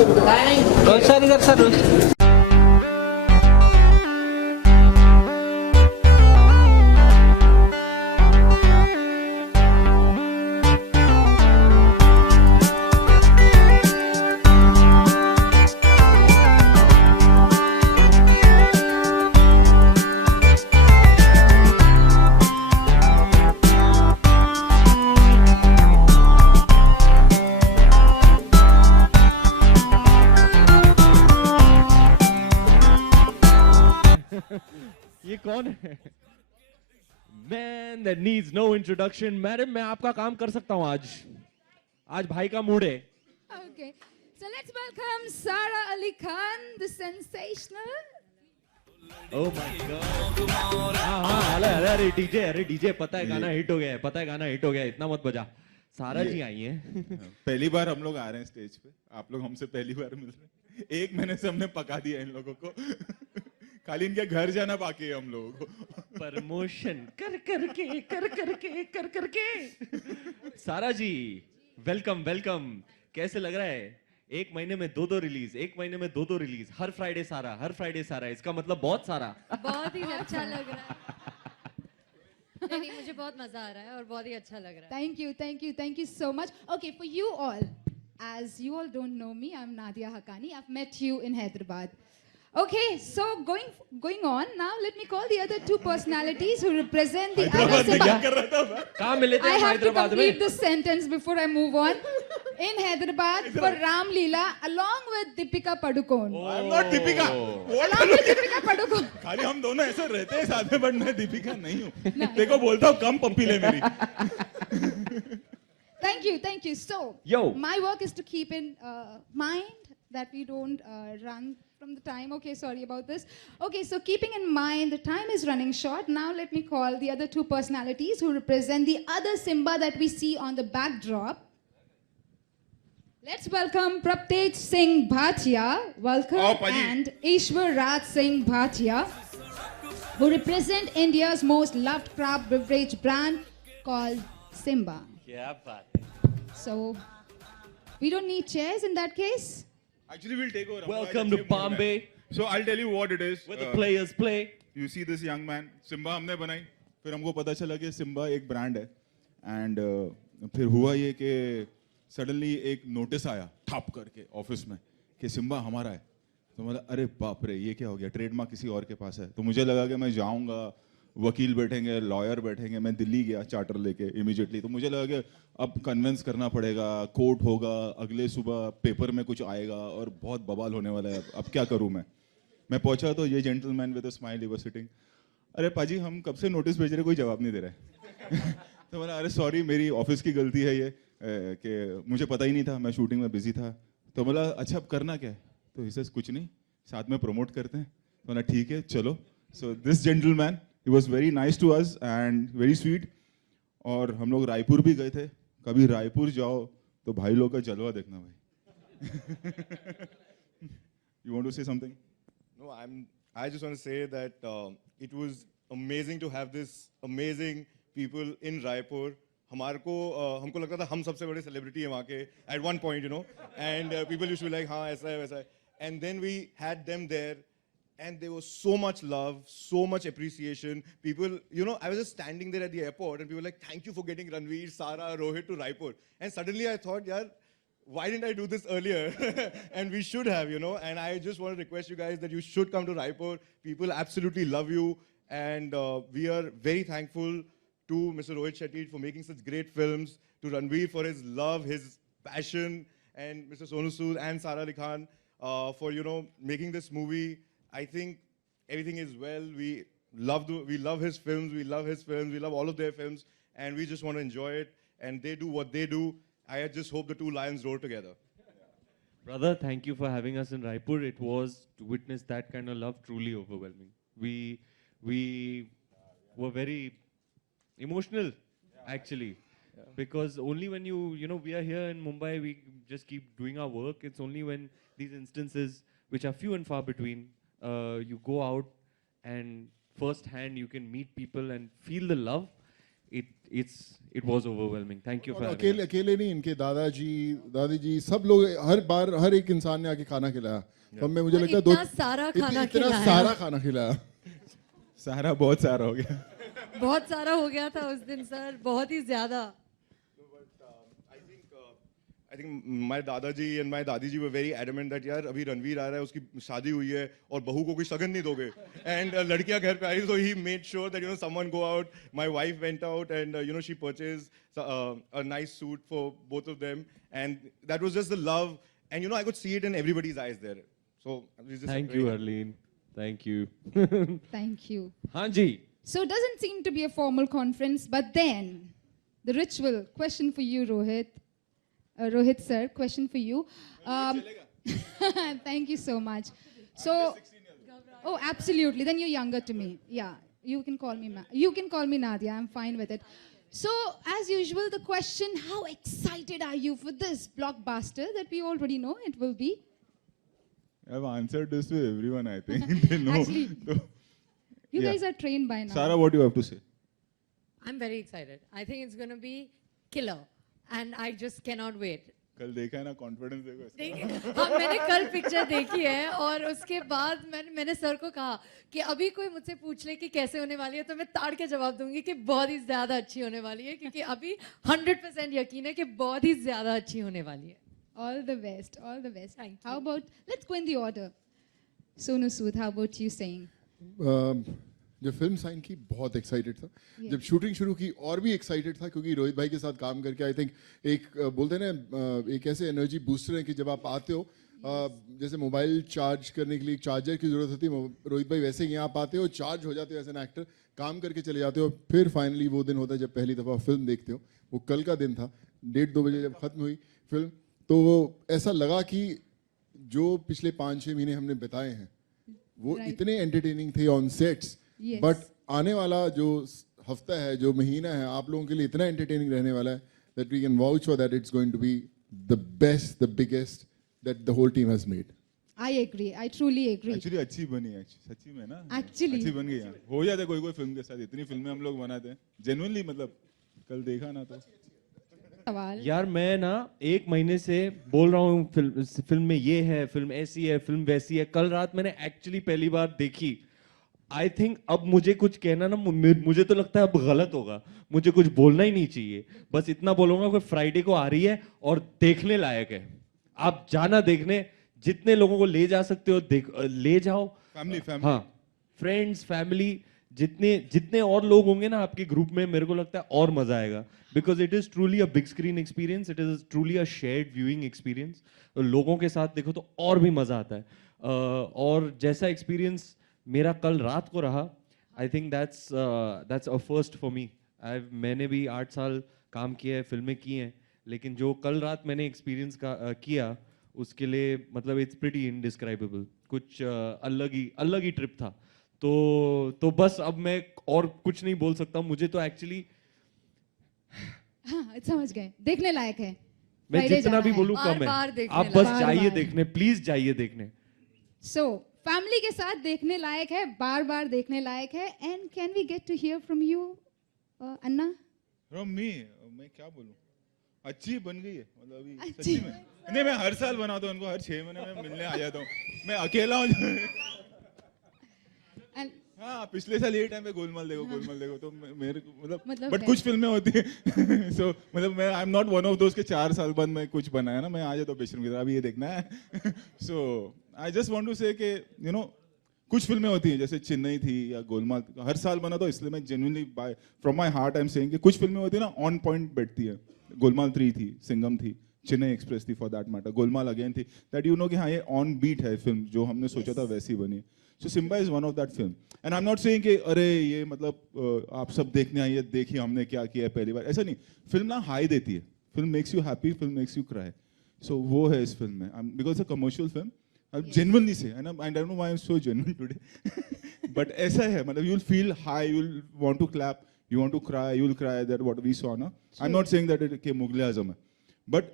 Rohit sir इधर sir Rohit ये कौन है? Man that needs no introduction. Madam मैं आपका काम कर सकता हूँ आज भाई का मूड है. Okay, so let's welcome Sara Ali Khan, the sensational. Oh my God. हाँ अरे डीजे पता है गाना हिट हो गया है इतना मत बजा. सारा जी आई हैं. पहली बार हम लोग आ रहे हैं स्टेज पे, आप लोग हमसे पहली बार मिल रहे हैं. 1 महीने से हमने पका दिया इन लोगों को. खाली इनके घर जाना बाकी है हम लोगों को. प्रमोशन कर करके. सारा जी वेलकम. कैसे लग रहा है? 1 महीने में 2 रिलीज. हर फ्राइडे सारा. इसका मतलब बहुत सारा. बहुत ही अच्छा लग रहा है. नहीं मुझे बहुत मजा आ रहा है और बहुत ही अच्छा लग रहा है. Thank you so much. Okay, for you all, as you all don't know me, I'm Nadia Haqqani. I've met you in Hyderabad. Okay, so going on, now let me call the other 2 personalities who represent the other Simba. कहाँ मिले थे I have to Hyderabad में? complete this sentence before I move on. In Hyderabad for Ram Leela along with Deepika Padukone. I'm not Deepika. Along with Deepika Padukone. खाली हम दोनों ऐसे रहते हैं साथ में, बट मैं दीपिका नहीं हूँ. देखो बोलता हूँ कम पप्पी ले मेरी. Thank you. So, Yo. my work is to keep in mind that we don't run from the time. Okay, sorry about this. Okay, so keeping in mind the time is running short, now let me call the other 2 personalities who represent the other Simba that we see on the backdrop. Let's welcome Praptej Singh Bhatia, and Ishwar Raj Singh Bhatia, who represent India's most loved craft beverage brand called Simba. क्या बात. So, we don't need chairs in that case. Actually, we'll take over. Welcome to Bombay, So I'll tell you what it is. where the players play. You see this young man, Simba हमने बनाई. फिर हमको पता चला कि Simba एक brand है. And फिर हुआ ये कि सडनली एक नोटिस आया ठाप करके ऑफिस में कि सिम्बा हमारा है. तो मतलब अरे बाप रे ये क्या हो गया, ट्रेडमार्क किसी और के पास है. तो मुझे लगा कि मैं जाऊंगा, वकील बैठेंगे, लॉयर बैठेंगे. मैं दिल्ली गया चार्टर लेके इमीडिएटली. तो मुझे लगा कि अब कन्विंस करना पड़ेगा, कोर्ट होगा, अगले सुबह पेपर में कुछ आएगा और बहुत बवाल होने वाला है. अब क्या करूं मैं पहुंचा तो ये gentleman with a smile he was sitting. अरे पाजी हम कब से नोटिस भेज रहे, कोई जवाब नहीं दे रहा है. तो बोला अरे सॉरी मेरी ऑफिस की गलती है ये कि मुझे पता ही नहीं था, मैं शूटिंग में बिजी था. तो बोला अच्छा अब करना क्या है? तो इसे कुछ नहीं, साथ में प्रमोट करते हैं. तो बोला ठीक है चलो. So this gentleman he was very nice to us and very sweet. और हम लोग रायपुर भी गए थे. कभी रायपुर जाओ तो भाई लोग का जलवा देखना भाई. You want to say something? No, I just want to say that it was amazing to have this amazing people in Raipur. हमको लगता था हम सबसे बड़े सेलिब्रिटी हैं वहाँ के at one point, you know, and people used to be like हाँ ऐसा है वैसा है. And then we had them there, and there was so much love, so much appreciation. People, you know, I was just standing there at the airport, and people were like, thank you for getting Ranveer, Sara, Rohit to Raipur. And suddenly I thought, yaar, why didn't I do this earlier? And we should have, you know. And I just want to request you guys that you should come to Raipur. People absolutely love you. And we are very thankful to Mr. Rohit Shetty for making such great films, to Ranveer for his love, his passion, and Mr. Sonu Sood and Sara Ali Khan for, you know, making this movie. I think everything is well. We love his films. We love all of their films. And we just want to enjoy it. And they do what they do. I just hope the 2 lions roar together. Brother, thank you for having us in Raipur. It was, to witness that kind of love, truly overwhelming. We were very emotional, actually. Because only when you know, we are here in Mumbai, we just keep doing our work. It's only when these instances, which are few and far between, you go out and firsthand you can meet people and feel the love. it was overwhelming. Thank you for और having us. अकेले नहीं, इनके दादाजी दादी सब लोग हर बार हर एक इंसान ने आके खाना खिलाया। तो मैं मुझे और लगता है इतना सारा खाना इतना खिलाया। सारा खाना खिलाया। सारा बहुत सारा हो गया। बहुत सारा हो गया था उस दिन सर, बहुत ही ज्यादा। I think my Dadaji and my Dadiji were very adamant that यार अभी रणवीर आ रहा है, उसकी शादी हुई है और बहू को कोई शगन नहीं दोगे, and लड़कियां घर पे आई, so he made sure that someone go out. My wife went out and she purchased a nice suit for both of them, and that was just the love, and I could see it in everybody's eyes there. So it was just Thank very you, happy. Arlene. Thank you. Thank you. हाँ जी. So it doesn't seem to be a formal conference, but then the ritual question for you, Rohit. Rohit sir, question for you. Thank you so much. So, oh, absolutely. Then you're younger to me. Yeah, you can call me Nadia. I'm fine with it. So, as usual, the question: how excited are you for this blockbuster that we already know it will be? I've answered this to everyone. I think they know. Actually, So, you yeah. guys are trained by now. Sarah, what do you have to say? I'm very excited. I think it's going to be killer, and I just cannot wait. कल देखा है ना, confidence देखो इसका। देखिए, हाँ मैंने कल पिक्चर देखी है और उसके बाद मैंने सर को कहा कि अभी कोई मुझसे पूछ ले कि कैसे होने वाली है तो मैं ताड़ के जवाब दूंगी कि बहुत ही ज्यादा अच्छी होने वाली है, क्योंकि अभी 100% यकीन है कि बहुत ही ज्यादा अच्छी होने वाली है। All the best. All the best. Thank How you. about, let's go in the order. Sonu Sood, how about you saying? जब फिल्म साइन की बहुत एक्साइटेड था। Yeah. जब शूटिंग शुरू की और भी एक्साइटेड था, क्योंकि रोहित भाई के साथ काम करके आई थिंक एक बोलते हैं ना एक ऐसे एनर्जी बूस्टर है कि जब आप आते हो जैसे मोबाइल चार्ज करने के लिए एक चार्जर की जरूरत होती है, रोहित भाई वैसे ही यहाँ आते हो, चार्ज हो जाते हो एज एन एक्टर, काम करके चले जाते हो। फिर फाइनली वो दिन होता है जब पहली दफ़ा फिल्म देखते हो। वो कल का दिन था, 1:30-2 बजे जब खत्म हुई फिल्म, तो ऐसा लगा कि जो पिछले 5-6 महीने हमने बिताए हैं वो Right. इतने एंटरटेनिंग थे ऑन सेट्स, Yes. बट आने वाला जो हफ्ता है, जो महीना है, आप लोगों के लिए इतना एंटरटेनिंग रहने वाला है that we can vouch for that it's going to be the best, the biggest that the whole team has made. I agree. I truly agree. Actually अच्छी बनी है, सच्ची में ना। Actually. अच्छी बन गई है। हो जाता है कोई कोई फिल्म के साथ, इतनी फिल्में हम लोग बनाते हैं जेन्युइनली, मतलब कल देखा ना तो सवाल। यार मैं ना 1 महीने से बोल रहा हूँ फिल्म में ये है, फिल्म ऐसी है, फिल्म वैसी है। कल रात मैंने एक्चुअली पहली बार देखी। आई थिंक अब मुझे कुछ कहना ना, मुझे तो लगता है अब गलत होगा, मुझे कुछ बोलना ही नहीं चाहिए। बस इतना बोलूंगा कि फ्राइडे को आ रही है और देखने लायक है। आप जाना देखने, जितने लोगों को ले जा सकते हो ले जाओ। फैमिली हाँ, फ्रेंड्स, फैमिली, जितने और लोग होंगे ना आपके ग्रुप में, मेरे को लगता है और मजा आएगा। Because it is truly a big screen experience, it is truly a shared viewing experience. लोगों के साथ देखो तो और भी मजा आता है। और जैसा एक्सपीरियंस मेरा कल रात को रहा, I think that's a first for me. मैंने भी 8 साल काम किया है, फिल्में की हैं, लेकिन जो कल रात मैंने एक्सपीरियंस किया उसके लिए मतलब इट्स प्रीटी इनडिस्क्राइबेबल। कुछ अलग ही ट्रिप था। तो बस अब मैं और कुछ नहीं बोल सकता। मुझे तो एक्चुअली हाँ, समझ गए, देखने लायक है। मैं Friday जितना जाना भी है। बोलूँ कम बार-बार है। देखने आप बस लायक। जाइए बार-बार। देखने, प्लीज जाइए देखने। So, फैमिली के साथ देखने लायक है, बार बार देखने लायक है। And can we get to hear from you Anna? From me, मैं क्या बोलूं, अच्छी बन गई है मतलब अभी अच्छी। सच्ची में। नहीं, मैं हर साल बनाता हूँ उनको, हर 6 महीने में मिलने आ जाता हूँ। मैं अकेला हूँ। And हाँ, पिछले साल ये टाइम पे गोलमाल देखो तो मेरे को मतलब बट है। कुछ फिल्में होती है सो मतलब मैं आई एम नॉट वन ऑफ दोस्त के 4 साल बाद मैं कुछ बनाया ना, मैं आ जाता हूँ बेशर्म की तरह, अभी ये देखना है। सो आई जस्ट वांट टू से कि कुछ फिल्में होती हैं जैसे चेन्नई थी या गोलमाल, हर साल बना तो इसलिए मैं genuinely by from my heart I am saying कि कुछ फिल्में होती है ना ऑन पॉइंट बैठती है। गोलमाल 3 थी, सिंघम थी, चेन्नई एक्सप्रेस थी for that matter, Golmaal again थी, दैट कि हाँ ये ऑन बीट है फिल्म, जो हमने सोचा था वैसी बनी। So Simmba is one of that film and I am not saying कि अरे ये मतलब आप सब देखने आइए, देखिए हमने क्या किया है पहली बार, ऐसा नहीं। फिल्म ना हाई देती है, film makes you happy, film makes you cry. So वो है इस फिल्म में, because a commercial film. Genuinely say, and I don't know why I'm so genuine today, but ऐसा है, मतलब you'll feel high, you'll want to clap, you want to cry, you'll cry. That what we saw, na. I'm not saying that it के मुगले आज़म है, but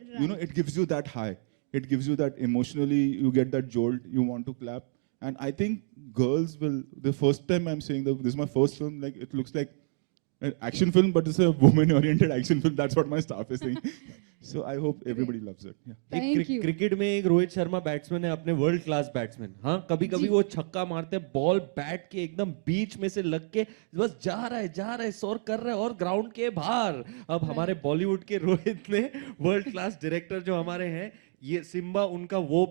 it gives you that high, it gives you that emotionally, you get that jolt, you want to clap, and I think girls will. The first time I'm saying that this is my first film, like it looks like action film, but it's a woman-oriented action film. That's what my staff is saying. So I hope everybody loves it. Yeah. Thank you. Cricket में एक Rohit Sharma batsman है, अपने world class batsman. हाँ, कभी कभी वो छक्का मारते हैं, बॉल बैट के एकदम बीच में से लग के बस जा रहा है सौर कर रहा है और ग्राउंड के बाहर। अब हमारे बॉलीवुड के रोहित ने वर्ल्ड क्लास डायरेक्टर जो हमारे हैं, ये सिम्बा उनका वो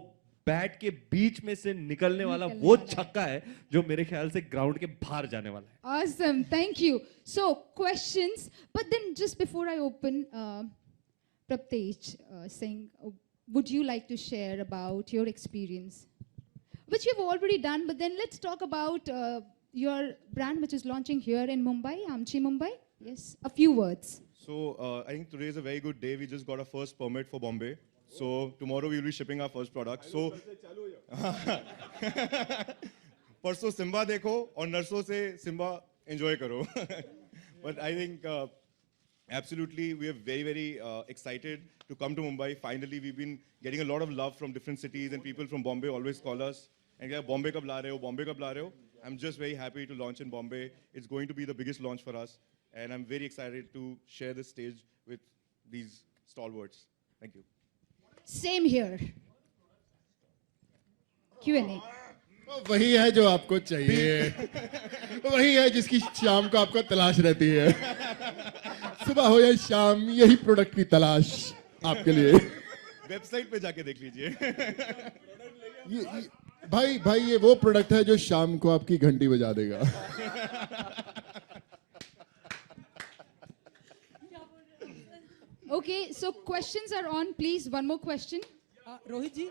बैट के बीच में से निकलने वाला वो छक्का है जो मेरे ख्याल से ग्राउंड के बाहर जाने वाला है। Awesome, thank you. So questions, but then just before I open, Praptej saying, would you like to share about your experience, which you've already done, but then let's talk about your brand which is launching here in Mumbai, Amchi Mumbai. Yes, a few words. So I think today is a very good day. We just got our first permit for Bombay. So tomorrow we will be shipping our first product. So परसों Simba देखो और नर्सों से Simba enjoy करो. But I think absolutely we are very, very excited to come to Mumbai. Finally, we've been getting a lot of love from different cities, and people from Bombay always call us and say, Bombay kab la rahe ho? Bombay kab la rahe ho? I'm just very happy to launch in Bombay. It's going to be the biggest launch for us, and I'm very excited to share this stage with these stalwarts. Thank you. Same here. Q&A. वही है जो आपको चाहिए, वही है जिसकी शाम को आपको तलाश रहती है। सुबह हो या शाम, यही प्रोडक्ट की तलाश आपके लिए। वेबसाइट पे जाके देख लीजिए। भाई ये वो प्रोडक्ट है जो शाम को आपकी घंटी बजा देगा। Okay, so questions are on. Please, one more question. Rohit जी,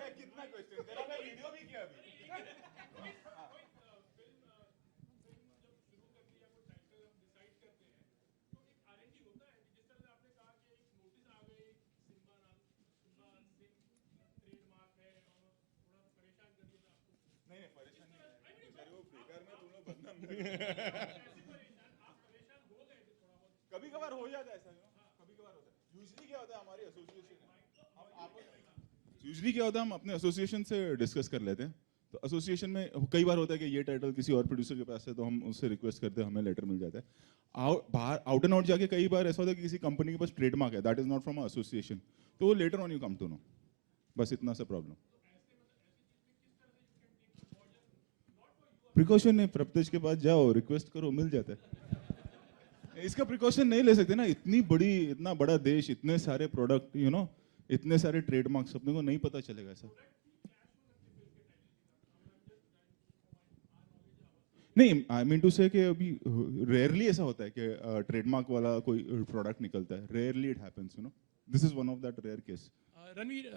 कभी कभार हो जाता है ऐसा, कभी कभार होता है। यूजुअली क्या होता है हमारी एसोसिएशन है, यूजुअली क्या होता है हम अपने एसोसिएशन से डिस्कस कर लेते हैं। तो एसोसिएशन में कई बार होता है कि ये टाइटल किसी और प्रोड्यूसर के पास है, तो हम उससे रिक्वेस्ट करते हैं, हमें लेटर मिल जाता है। बाहर आउट एंड आउट जाके कई बार ऐसा होता है कि किसी कंपनी के पास ट्रेडमार्क है, that is not from association, तो letter on you come to know, बस इतना सा प्रॉब्लम। प्रिकॉशन नहीं, प्रपतेज के पास जाओ, रिक्वेस्ट करो, मिल जाता है। इसका प्रिकॉशन नहीं ले सकते ना, इतना बड़ा देश, इतने सारे प्रोडक्ट, यू नो, इतने सारे ट्रेडमार्क्स, अपने को नहीं पता चलेगा ऐसा। नहीं, आई मीन टू से कि अभी रेयरली ऐसा होता है कि ट्रेडमार्क वाला कोई प्रोडक्ट निकलता है, rarely it happens, you know, this is one of that rare case. Ranveer,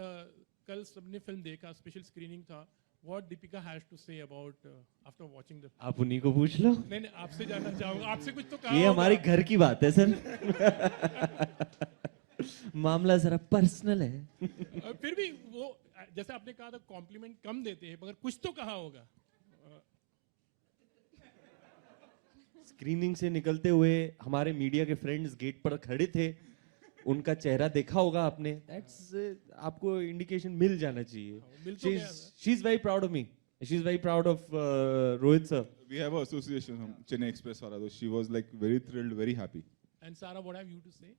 कल सबने फिल्म देखा, स्पेशल स्क्रीनिंग था। What Deepika has to say about after watching the film? आप उन्हीं को पूछ लो। नहीं, आपसे जानना चाहूँगा, आपसे कुछ तो कहा ये होगा। हमारी घर की बात है सर। मामला जरा पर्सनल है। फिर भी वो जैसे आपने कहा था कॉम्प्लीमेंट कम देते हैं, मगर कुछ तो कहा होगा। स्क्रीनिंग से निकलते हुए हमारे मीडिया के फ्रेंड्स गेट पर खड़े थे, उनका चेहरा देखा होगा आपने, दैट्स आपको इंडिकेशन मिल जाना चाहिए। She is very proud of me, she is very proud of Rohit sir. We have a association, हम चेन्नई एक्सप्रेस वाला, तो she was like very thrilled, very happy. And Sarah, what have you to say?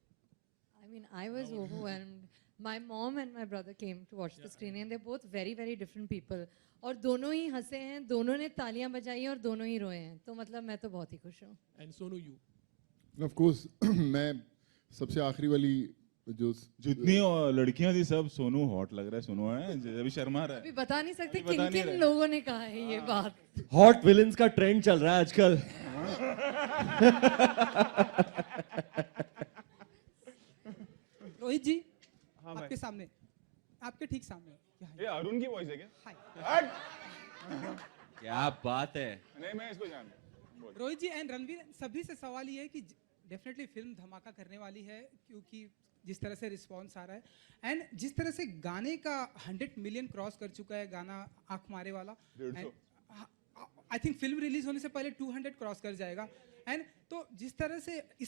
I mean, I was overwhelmed. My mom and my brother came to watch the screening, and they're both very, very different people. और दोनों ही हंसे हैं, दोनों ने तालियां बजाई हैं और दोनों ही रोए हैं, तो मतलब मैं तो बहुत ही खुश हूँ। And Sonu, you? Of course मैं सबसे आखिरी वाली जो जितनी लड़कियां थी सब सोनू हॉट लग रहा है, सोनू है अभी शर्मा रहा अभी है। बता नहीं सकते बता किन नहीं किन रहे। लोगों ने कहा है ये बात। हॉट विलेंस का ट्रेंड चल रहा है आजकल। रोहित जी, आपके सामने, आपके ठीक सामने। ये अरुण की वॉइस है क्या? हाय। क्या बात है। नहीं, मैं इसको जानता हूं। रोहित जी एंड रणवीर, सभी से सवाल ये है कि डेफिनेटली फिल्म धमाका करने वाली है, क्योंकि जिस तरह से रिस्पांस आ रहा है एंड जिस तरह से गाने का 100 मिलियन क्रॉस कर चुका है गाना आँख मारे वाला। 150। आई थिंक फिल्म रिलीज होने से पहले 200 क्रॉस कर जाएगा। एंड तो इस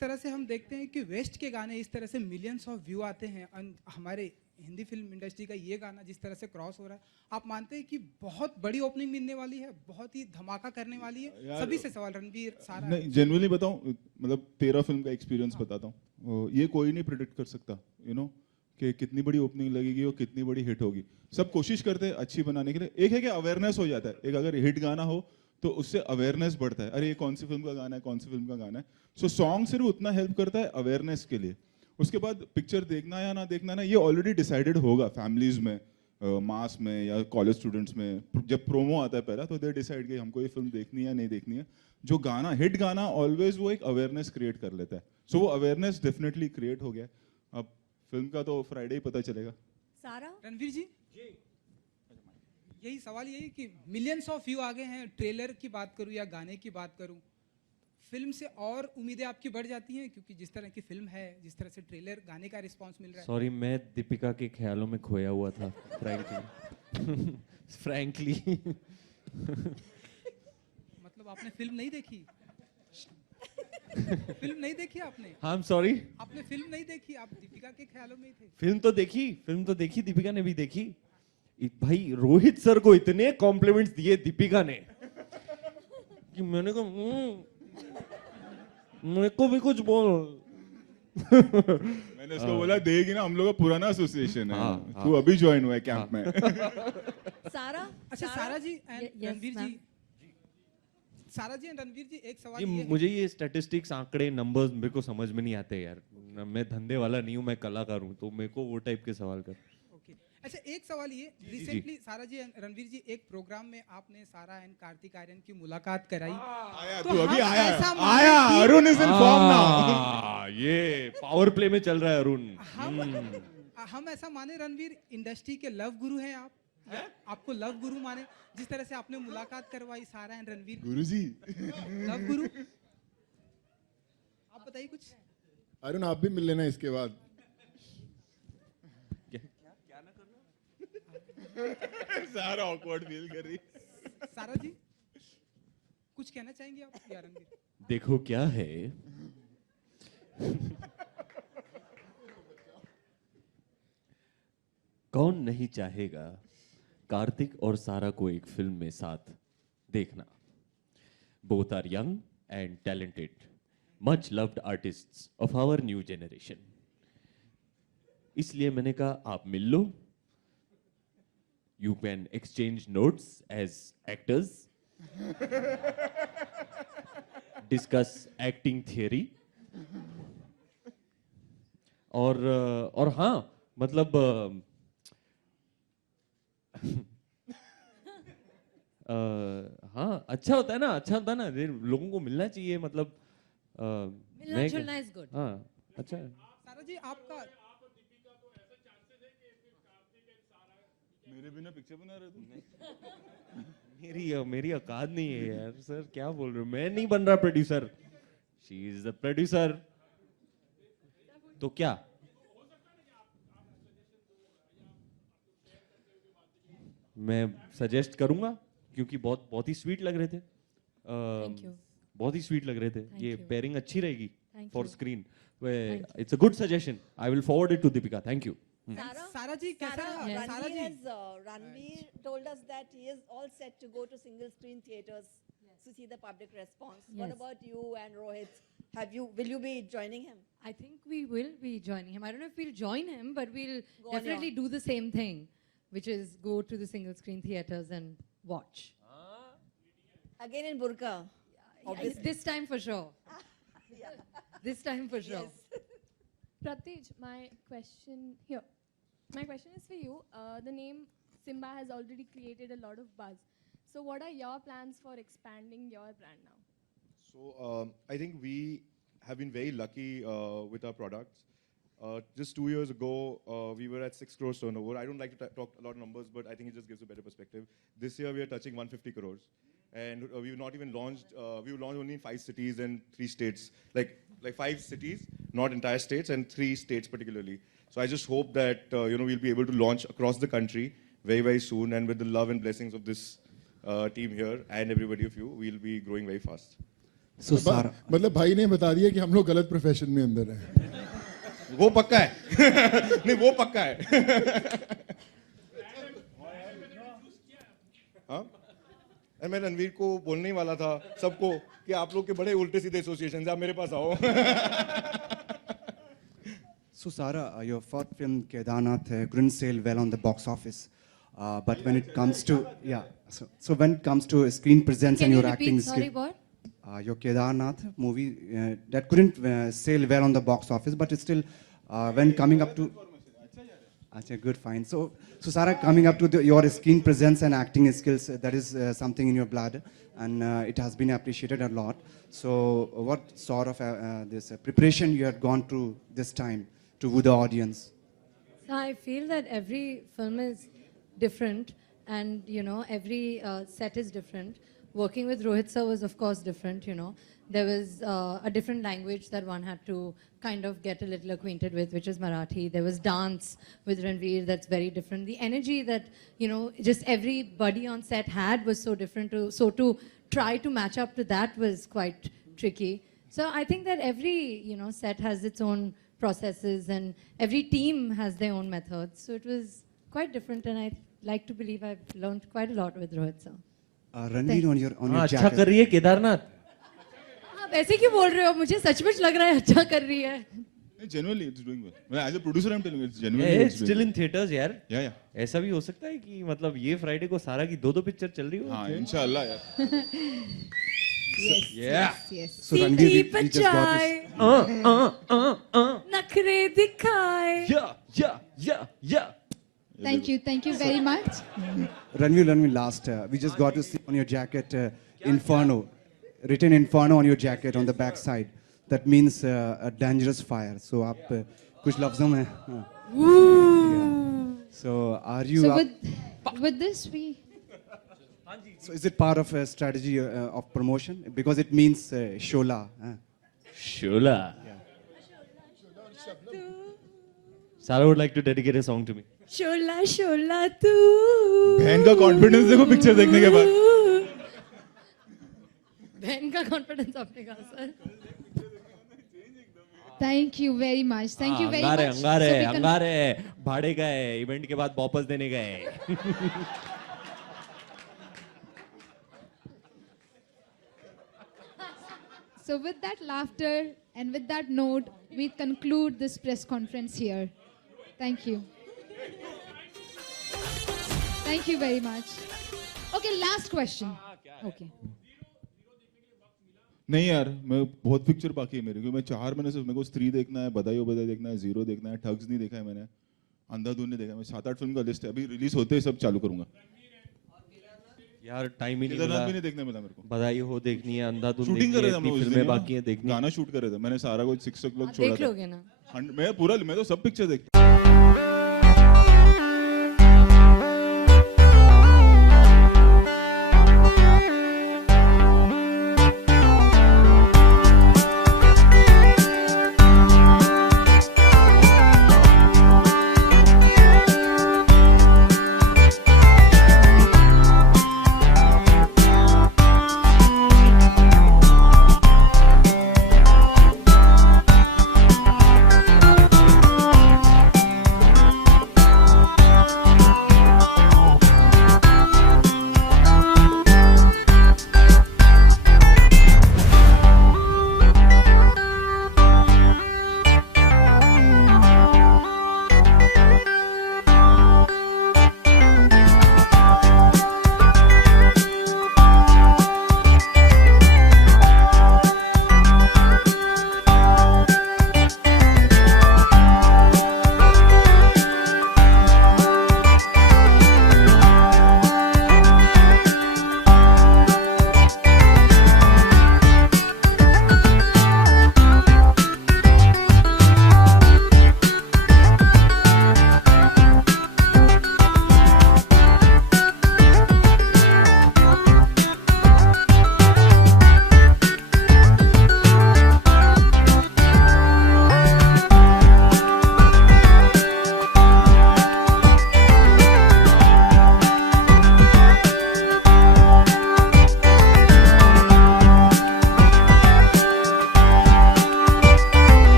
तरह से हम देखते हैं कि वेस्ट के गाने इस तरह से मिलियंस ऑफ व्यू आते हैं, हमारे हिंदी फिल्म इंडस्ट्री का ये गाना जिस तरह से क्रॉस हो रहा है, आप मानते हैं कि बहुत बड़ी ओपनिंग मिलने वाली है, बहुत ही धमाका करने वाली है? यार, सभी से सवाल, रणवीर, सारा। नहीं, जेन्युइनली बताऊं, मतलब 13 फिल्म का एक्सपीरियंस बताता हूँ, ये कोई नहीं प्रिडिक्ट कर सकता, कि कितनी बड़ी ओपनिंग लगेगी और कितनी बड़ी हिट होगी। सब कोशिश करते हैं अच्छी बनाने के लिए। एक है कि अवेयरनेस हो जाता है, एक अगर हिट गाना हो तो उससे अवेयरनेस बढ़ता है, अरे ये कौन सी फिल्म का गाना है, कौन सी फिल्म का गाना है। सो सॉन्ग सिर्फ उतना हेल्प करता है अवेयरनेस के लिए। उसके बाद पिक्चर देखना या ना देखना ना, ये ऑलरेडी डिसाइडेड होगा फैमिलीज में, मास में या कॉलेज स्टूडेंट्स में। जब प्रोमो आता है पहला तो दे डिसाइड कि हमको ये फिल्म देखनी है या नहीं देखनी है। जो गाना, हिट गाना ऑलवेज वो एक अवेयरनेस क्रिएट कर लेता है। सो वो अवेयरनेस डेफिनेटली क्रिएट हो गया। अब फिल्म का तो फ्राइडे ही पता चलेगा। सारा, रणवीर जी, यही सवाल यही कि मिलियंस ऑफ व्यू आ गए हैं, ट्रेलर की बात करूं या गाने की बात करूं, फिल्म से और उम्मीदें आपकी बढ़ जाती हैं? क्योंकि जिस तरह की फिल्म है, जिस तरह से ट्रेलर, गाने का रिस्पांस मिल रहा है। सॉरी, मैं दीपिका के ख्यालों में खोया हुआ था, फ्रैंकली। फ्रैंकली। मतलब आपने फिल्म नहीं देखी? फिल्म नहीं देखी आपने? आई एम सॉरी, आपने फिल्म नहीं देखी, आप दीपिका के ख्यालों में ही थे। फिल्म तो देखी, दीपिका ने भी देखी। भाई रोहित सर को इतने कॉम्प्लीमेंट्स दिए दीपिका ने कि मैंने कहा मेरे को भी कुछ बोल। मैंने उसको बोला देगी ना, हम लोग का पुराना एसोसिएशन है, तू अभी ज्वाइन हुआ है कैंप में। सारा, अच्छा, सारा जी एंड yes, रणवीर ma'am. जी, सारा जी एंड रणवीर जी, एक सवाल ये ये है। मुझे ये स्टैटिस्टिक्स, आंकड़े, नंबर्स मेरे को समझ में नहीं आते यार। मैं धंधे वाला नहीं हूँ, मैं कलाकार हूँ, तो मेरे को वो टाइप के सवाल कर। ओके, अच्छा, एक सवाल ये, रिसेंटली सारा जी एंड रणवीर जी, एक प्रोग्राम में आपने सारा एंड कार्तिक आर्यन की मुलाकात कराई। आया तो तू अभी हम आया ऐसा है। माने आया, कि- Arun is in form now. ये पावर प्ले में चल रहा है अरुण। हम ऐसा माने रणवीर, इंडस्ट्री के लव गुरु हैं आप? आपको लव गुरु माने, जिस तरह से आपने मुलाकात करवाई सारा एंड रणवीर, गुरुजी, लव गुरु? आप बताइए कुछ। अरुण आप भी मिल लेना इसके बाद। सारा ऑकवर्ड फील कर रही। सारा जी, कुछ कहना चाहेंगे आप या रणवीर? देखो क्या है, कौन नहीं चाहेगा कार्तिक और सारा को एक फिल्म में साथ देखना। Both are young and talented, much loved artists of our new generation. इसलिए मैंने कहा आप मिल लो, you can exchange notes as actors, discuss acting theory, और हाँ मतलब हाँ, अच्छा होता है ना, लोगों को मिलना चाहिए, मतलब मिलना जुलना इज गुड। हाँ, अच्छा है। सारा जी, आपका मेरे बिना पिक्चर बना रहे तुम? मेरी औकात नहीं है यार सर, क्या बोल रहे हो, मैं नहीं बन रहा producer, she is the producer. तो क्या मैं सजेस्ट करूंगा, क्योंकि बहुत ही स्वीट लग रहे थे। Thank you. बहुत ही स्वीट लग रहे थे। Thank ये you. पेयरिंग अच्छी रहेगी Thank for you. Screen. Thank it's a good suggestion, I will forward it to Deepika. Thank you. Sarah ji कैसा Sara, रहा? Yes. सारा जी, Ranveer told us that he is all set to go to single screen theaters to see the public response. What Yes. about you and Rohit? Will you be joining him? I think we will be joining him. I don't know if we'll join him, but we'll Go on definitely do the same thing, which is go to the single screen theaters and watch. Again in burqa. Obviously. This time for sure. This time for sure. Yes. Pratij, my question is for you. The name Simba has already created a lot of buzz. So what are your plans for expanding your brand now? So I think we have been very lucky with our products. Just 2 years ago, we were at 6 crores turnover. I don't like to talk a lot of numbers, but I think it just gives a better perspective. This year, we are touching 150 crores. And we've not even launched, we launched only in 5 cities and 3 states. Like 5 cities, not entire states, and 3 states particularly. So I just hope that, we'll be able to launch across the country very, very soon. And with the love and blessings of this team here and everybody of you, we'll be growing very fast. मतलब भाई ने बता दिया कि हम लोग गलत profession में अंदर हैं। वो पक्का है नहीं वो पक्का है हाँ अरे मैं रणवीर को बोलने ही वाला था सबको कि आप लोग के बड़े उल्टे सीधे एसोसिएशन आप मेरे पास आओ So Sara, your fourth film Kedarnath couldn't sell well on the box office, but when it comes to so when it comes to screen presence Can and you your repeat? acting Sorry, skill, what? your Kedarnath movie that couldn't sell well on the box office, but it's still when coming up to. Achha, good, fine. So Sara, coming up to your screen presence and acting skills, that is something in your blood, and it has been appreciated a lot. So what sort of this preparation you had gone through this time to woo the audience? So I feel that every film is different, and you know every set is different. Working with Rohit sir was of course different. You know there was a different language that one had to kind of get a little acquainted with, which is Marathi. There was dance with Ranveer that's very different. The energy that you know just everybody on set had was so different. So to try to match up to that was quite tricky. So I think that every set has its own processes and every team has their own methods. So it was quite different, and I like to believe I've learned quite a lot with Rohit sir. Ranveer, on your अच्छा jacket. कर रही है केदारनाथ. आप ऐसे क्यों बोल रहे हो? मुझे सचमुच लग रहा है अच्छा कर रही है. Genuinely, it's doing well. As a producer, I'm telling you, it's genuinely. It's it's doing still well. in theaters यार. Yeah. ऐसा भी हो सकता है कि मतलब ये फ्राइडे को सारा की 2-2 पिक्चर चल रही हो. हाँ, इंशाल्लाह यार. Yeah. Yes. So Ranveer, सीटी we just got this. नखरे दिखाए. Yeah. Thank you very much. Ranveer, last, we just got to see on your jacket Inferno, written Inferno on your jacket on the back side. That means a dangerous fire. So आप कुछ लफ्जों में. So are you? So with this we. So is it part of a strategy of promotion? Because it means Shola. Shola. Sarah would like to dedicate a song to me. शोला शोला तू. बहन का confidence देखो picture देखने के बाद. बहन का confidence आपने कहा sir. Thank you very much. Thank you very much. अंगारे भाड़े गए इवेंट के बाद वापस देने गए. So with that laughter and with that note, we conclude this press conference here. Thank you. Thank you very much. Okay, last question. Okay. नहीं यार मैं बहुत पिक्चर बाकी है मेरे क्योंकि मैं 4 महीने से मेरे को स्त्री देखना है बधाई हो बधाई देखना है जीरो देखना है ठग्स नहीं देखा है मैंने अंधाधुन नहीं देखा मैं 7-8 फिल्म का लिस्ट है अभी रिलीज होते ही सब चालू करूंगा यार टाइम ही नहीं केदारनाथ भी मिला. नहीं देखने मिला मेरे को बधाई हो देखनी है अंधाधुन शूटिंग कर देखनी रहे थे है हम लोग उस फिल्में दिन बाकी हैं देखनी. गाना शूट कर रहे थे मैंने सारा कुछ 6 o'clock आप छोड़ा देख था लोगे ना. मैं तो सब पिक्चर देखता